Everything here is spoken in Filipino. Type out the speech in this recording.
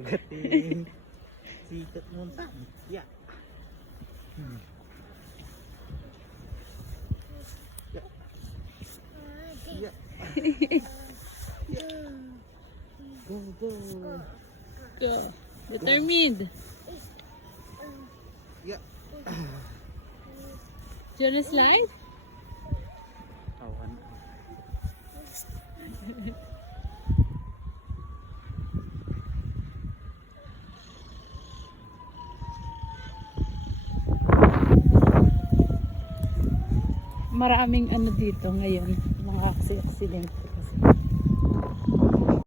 Pagating. Sikat mo ta. Yeah. Yeah. Go, go. Go. Determined. Yeah. Do you wanna slide? Awan. Maraming ano dito ngayon, mga aksidente.